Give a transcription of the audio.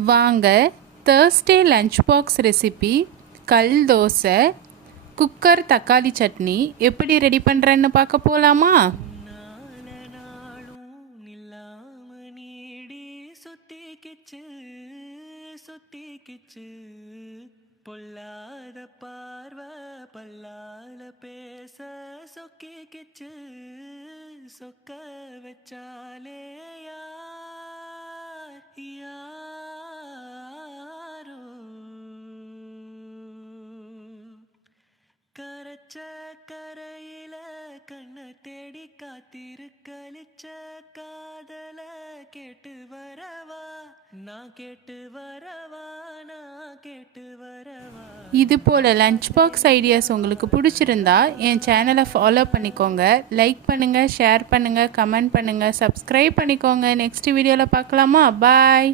வாங்க Thursday lunch box recipe கல் dosa cooker தக்காளி சட்னி எப்படி ரெடி பண்ணுறேன்னு பார்க்க போகலாமா நாளும் நில்லாம நீடி பொல்லாத பார்வை பல்லால பேச சொக்கிக்கிச்சு சொக்க வச்சாலே கரைச்ச கரையில கண்ண தேடி காத்திருக்கலிச்ச காதல கேட்டு வரவா? நான் கேட்டு வரவா? நான் கேட்டு வரவா? இது போல் லஞ்ச் பாக்ஸ் ஐடியாஸ் உங்களுக்கு பிடிச்சிருந்தா என் சேனலை ஃபாலோ பண்ணிக்கோங்க. லைக் பண்ணுங்கள் ஷேர் பண்ணுங்கள் கமெண்ட் பண்ணுங்கள் சப்ஸ்கிரைப் பண்ணிக்கோங்க. நெக்ஸ்ட் வீடியோவில் பார்க்கலாமா? பாய்